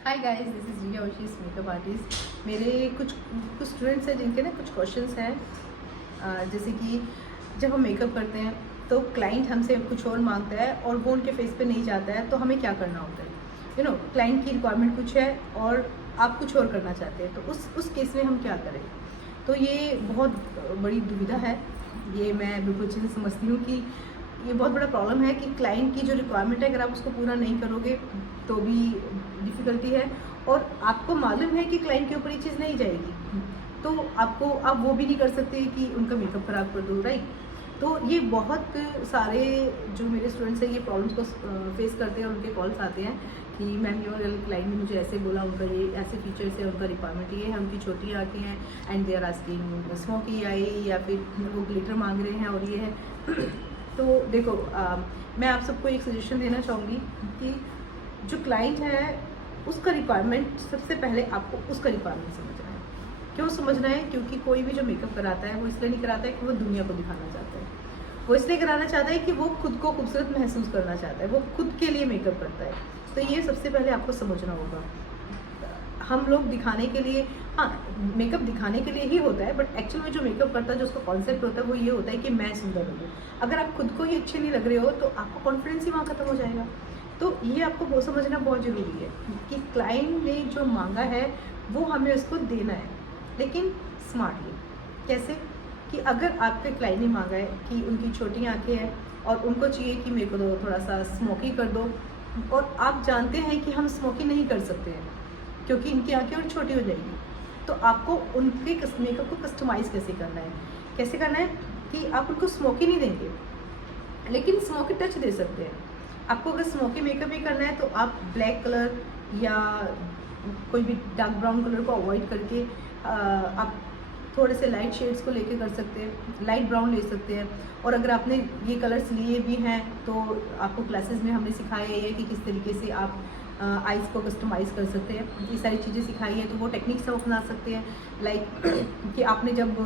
Hi guys, this is Riya Oshis makeup artist. मेरे कुछ कुछ स्टूडेंट्स हैं जिनके ना कुछ क्वेश्चंस हैं। जैसे कि जब हम मेकअप करते हैं तो क्लाइंट हमसे कुछ और मांगता है और वो उनके फेस पे नहीं जाता है, तो हमें क्या करना होता है। क्लाइंट की रिक्वायरमेंट कुछ है और आप कुछ और करना चाहते हैं, तो उस केस में हम क्या करें। तो ये बहुत बड़ी दुविधा है। ये मैं बिल्कुल अच्छे से समझती हूँ कि ये बहुत बड़ा प्रॉब्लम है कि क्लाइंट की जो रिक्वायरमेंट है, अगर आप उसको पूरा नहीं करोगे तो भी डिफ़िकल्टी है। और आपको मालूम है कि क्लाइंट के ऊपर ये चीज़ नहीं जाएगी, तो आप वो भी नहीं कर सकते कि उनका मेकअप ख़राब कर दो, राइट। तो ये बहुत सारे जो मेरे स्टूडेंट्स हैं ये प्रॉब्लम्स को फेस करते हैं और उनके कॉल्स आते हैं कि मैम ये वाले क्लाइंट ने मुझे ऐसे बोला, उनका ये ऐसे फीचर्स है, उनका रिक्वायरमेंट ये है, उनकी छोटी आँखें हैं and they are asking smoky eye, या फिर वो ग्लिटर मांग रहे हैं और ये है। तो देखो, मैं आप सबको एक सजेशन देना चाहूँगी कि जो क्लाइंट है उसका रिक्वायरमेंट, सबसे पहले आपको उसका रिक्वायरमेंट समझना है। क्यों समझना है? क्योंकि कोई भी जो मेकअप कराता है वो इसलिए नहीं कराता है कि वो दुनिया को दिखाना चाहता है। वो इसलिए कराना चाहता है कि वो खुद को खूबसूरत महसूस करना चाहता है, वो खुद के लिए मेकअप करता है। तो ये सबसे पहले आपको समझना होगा। हम लोग दिखाने के लिए, हाँ, मेकअप दिखाने के लिए ही होता है, बट एक्चुअल में जो मेकअप करता है, जो उसका कॉन्सेप्ट होता है, वो ये होता है कि मैं सुंदर लगूँ। अगर आप खुद को ही अच्छे नहीं लग रहे हो तो आपका कॉन्फिडेंस ही वहाँ खत्म हो जाएगा। तो ये आपको वो समझना बहुत ज़रूरी है कि क्लाइंट ने जो मांगा है वो हमें उसको देना है, लेकिन स्मार्टली। कैसे? कि अगर आपके क्लाइंट ने मांगा है कि उनकी छोटी आँखें हैं और उनको चाहिए कि मेरे को तो थोड़ा सा स्मोकी कर दो, और आप जानते हैं कि हम स्मोकी नहीं कर सकते हैं क्योंकि इनकी आँखें और छोटी हो जाएगी, तो आपको उनके मेकअप को कस्टमाइज़ कैसे करना है। कैसे करना है कि आप उनको स्मोकी नहीं देंगे, लेकिन स्मोकी टच दे सकते हैं। आपको अगर स्मोकी मेकअप ही करना है तो आप ब्लैक कलर या कोई भी डार्क ब्राउन कलर को अवॉइड करके आप थोड़े से लाइट शेड्स को लेके कर सकते हैं, लाइट ब्राउन ले सकते हैं। और अगर आपने ये कलर्स लिए भी हैं तो आपको क्लासेस में हमने सिखाया है कि किस तरीके से आप आइज़ को कस्टमाइज़ कर सकते हैं। ये सारी चीज़ें सिखाई हैं, तो वो टेक्निक्स आप अपना सकते हैं। लाइक कि आपने जब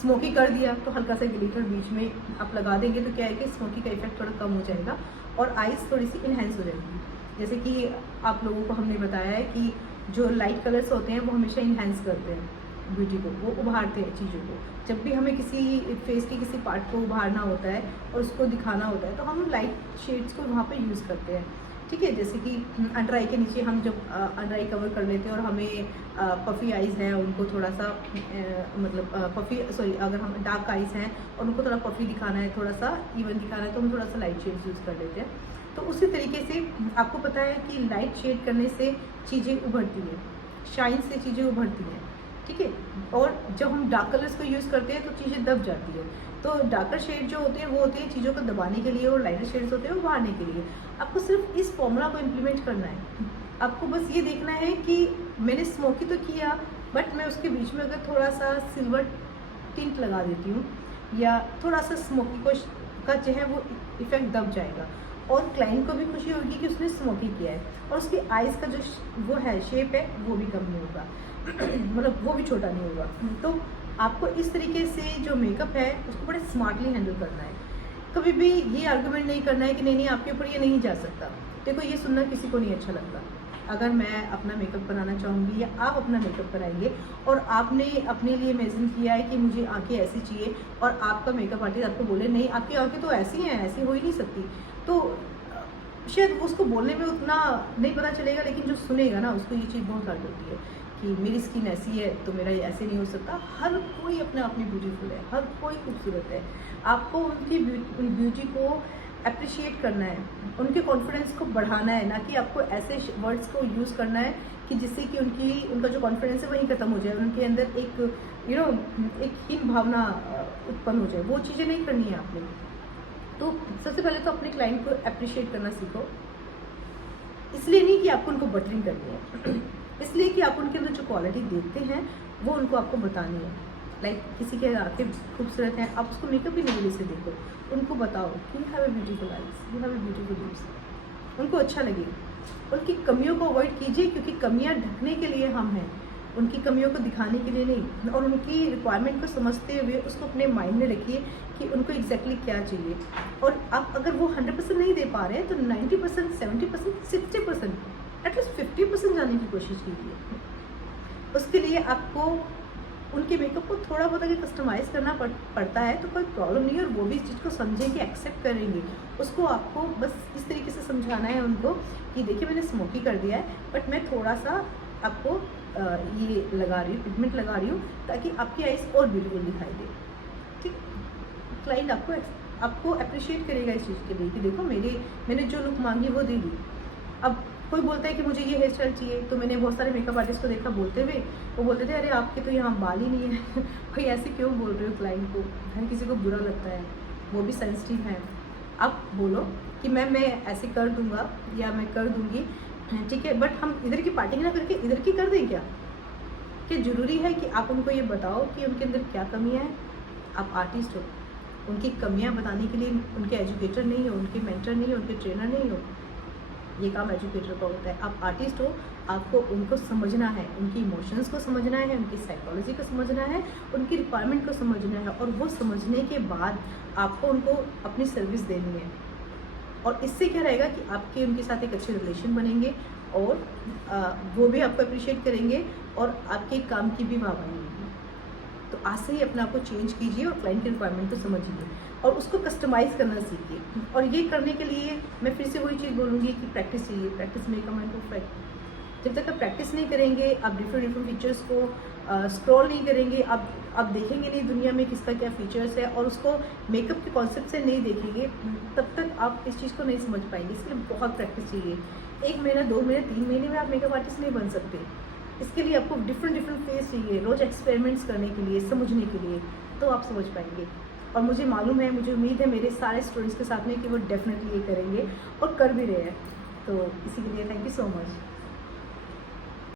स्मोकी कर दिया तो हल्का सा ग्लिटर बीच में आप लगा देंगे, तो क्या है कि स्मोकी का इफेक्ट थोड़ा कम हो जाएगा और आइज़ थोड़ी सी इन्हेंस हो जाएगी। जैसे कि आप लोगों को हमने बताया है कि जो लाइट कलर्स होते हैं वो हमेशा इन्हेंस करते हैं ब्यूटी को, वो उभारते हैं चीज़ों को। जब भी हमें किसी फेस के किसी पार्ट को उभारना होता है और उसको दिखाना होता है तो हम लाइट शेड्स को वहाँ पे यूज़ करते हैं, ठीक है। जैसे कि अंडर आई के नीचे हम जब अंडर आई कवर कर लेते हैं और हमें पफ़ी आइज़ हैं उनको थोड़ा सा अगर हम डार्क आइज़ हैं और उनको थोड़ा पफ़ी दिखाना है, थोड़ा सा इवन दिखाना है, तो हम थोड़ा सा लाइट शेड्स यूज़ कर लेते हैं। तो उसी तरीके से आपको पता है कि लाइट शेड करने से चीज़ें उभरती हैं, शाइन से चीज़ें उभरती हैं, ठीक है। और जब हम डार्क कलर्स को यूज़ करते हैं तो चीज़ें दब जाती है। तो डार्कर शेड जो होते हैं वो होते हैं चीज़ों को दबाने के लिए, और लाइटर शेड्स होते हैं वो उभारने के लिए। आपको सिर्फ इस फॉर्मूला को इम्प्लीमेंट करना है। आपको बस ये देखना है कि मैंने स्मोकी तो किया, बट मैं उसके बीच में अगर थोड़ा सा सिल्वर टिंट लगा देती हूँ या थोड़ा सा स्मोकी को का जो है वो इफेक्ट दब जाएगा, और क्लाइंट को भी खुशी होगी कि उसने स्मोकी किया है, और उसकी आइज़ का जो वो है शेप है वो भी कम नहीं होगा मतलब वो भी छोटा नहीं होगा। तो आपको इस तरीके से जो मेकअप है उसको बड़े स्मार्टली हैंडल करना है। कभी भी ये आर्गुमेंट नहीं करना है कि नहीं नहीं आपके ऊपर ये नहीं जा सकता। देखो, ये सुनना किसी को नहीं अच्छा लगता। अगर मैं अपना मेकअप बनाना चाहूँगी या आप अपना मेकअप कराएंगे और आपने अपने लिए इमेजिन किया है कि मुझे आंखें ऐसी चाहिए, और आपका मेकअप आर्टिस्ट आपको बोले नहीं आपकी आंखें तो ऐसी हैं, ऐसी हो ही नहीं सकती, तो शायद उसको बोलने में उतना नहीं पता चलेगा, लेकिन जो सुनेगा ना उसको ये चीज़ बहुत हर्ट होती है कि मेरी स्किन ऐसी है तो मेरा ये ऐसे नहीं हो सकता। हर कोई अपने आप में ब्यूटीफुल है, हर कोई खूबसूरत है। आपको उनकी ब्यूटी को अप्रिशिएट करना है, उनके कॉन्फिडेंस को बढ़ाना है, ना कि आपको ऐसे वर्ड्स को यूज़ करना है कि जिससे कि उनका जो कॉन्फिडेंस है वहीं ख़त्म हो जाए, उनके अंदर एक एक हीन भावना उत्पन्न हो जाए। वो चीज़ें नहीं करनी है आपने। तो सबसे पहले तो अपने क्लाइंट को अप्रिशिएट करना सीखो। इसलिए नहीं कि आपको उनको बटरिंग करनी है इसलिए कि आप उनके अंदर जो क्वालिटी देखते हैं वो उनको आपको बतानी है। लाइक किसी के आंखें खूबसूरत हैं, आप उसको मेकअप ही नज़रिए से देखो, उनको बताओ कि you have a beautiful eyes, you have a beautiful lips. उनको अच्छा लगे। उनकी कमियों को अवॉइड कीजिए, क्योंकि कमियां ढकने के लिए हम हैं, उनकी कमियों को दिखाने के लिए नहीं। और उनकी रिक्वायरमेंट को समझते हुए उसको अपने माइंड में रखिए कि उनको एग्जैक्टली क्या चाहिए। और आप अगर वो 100% नहीं दे पा रहे हैं तो 90%, 70%, 60%, एटलीस्ट जाने की कोशिश कीजिए। उसके लिए आपको उनके मेकअप को थोड़ा बहुत अगर कस्टमाइज़ करना पड़ता है तो कोई प्रॉब्लम नहीं है, और वो भी इस चीज़ को समझेंगे, एक्सेप्ट करेंगे। उसको आपको बस इस तरीके से समझाना है उनको कि देखिए मैंने स्मोकी कर दिया है, बट मैं थोड़ा-सा आपको ये लगा रही हूँ, पिगमेंट लगा रही हूँ, ताकि आपकी आइज़ और ब्यूटीफुल दिखाई दे। ठीक? क्लाइंट आपको एप्रिशिएट करेगा इस चीज़ के लिए कि देखो मैंने जो लुक माँगी वो दे दी। अब कोई बोलता है कि मुझे ये हेयर स्टाइल चाहिए, तो मैंने बहुत सारे मेकअप आर्टिस्ट को देखा बोलते हुए, वो बोलते थे अरे आपके तो यहाँ बाल ही नहीं है। भाई ऐसे क्यों बोल रहे हो क्लाइंट को? हर किसी को बुरा लगता है, वो भी सेंसिटिव है। आप बोलो कि मैं ऐसे कर दूंगा या मैं कर दूंगी, ठीक है, बट हम इधर की पार्टी ना करके इधर की कर दें क्या? कि ज़रूरी है कि आप उनको ये बताओ कि उनके अंदर क्या कमियाँ हैं। आप आर्टिस्ट हो, उनकी कमियाँ बताने के लिए उनके एजुकेटर नहीं हो, उनके मेंटर नहीं हो, उनके ट्रेनर नहीं हो। ये काम एजुकेटर का होता है। आप आर्टिस्ट हो, आपको उनको समझना है, उनकी इमोशंस को समझना है, उनकी साइकोलॉजी को समझना है, उनकी रिक्वायरमेंट को समझना है, और वो समझने के बाद आपको उनको अपनी सर्विस देनी है। और इससे क्या रहेगा कि आपके उनके साथ एक अच्छे रिलेशन बनेंगे, और वो भी आपको अप्रिशिएट करेंगे और आपके काम की भी वाहवाही होगी। तो आज से ही अपने आप को चेंज कीजिए और क्लाइंट की रिक्वायरमेंट को समझिए और उसको कस्टमाइज़ करना सीखिए। और ये करने के लिए मैं फिर से वही चीज़ बोलूँगी कि प्रैक्टिस चाहिए, practice make a man perfect. जब तक आप प्रैक्टिस नहीं करेंगे, आप डिफरेंट फीचर्स को स्क्रॉल नहीं करेंगे, आप देखेंगे नहीं दुनिया में किसका क्या फीचर्स है, और उसको मेकअप के कॉन्सेप्ट से नहीं देखेंगे, तब तक आप इस चीज़ को नहीं समझ पाएंगे। इसलिए बहुत प्रैक्टिस चाहिए। 1 महीना, 2 महीने, 3 महीने में आप मेकअप आर्टिस्ट नहीं बन सकते। इसके लिए आपको डिफरेंट फेस चाहिए, रोज़ एक्सपेरिमेंट्स करने के लिए, समझने के लिए, तो आप समझ पाएंगे। और मुझे मालूम है, मुझे उम्मीद है मेरे सारे स्टूडेंट्स के साथ में कि वो डेफिनेटली ये करेंगे और कर भी रहे हैं। तो इसी के लिए थैंक यू सो मच।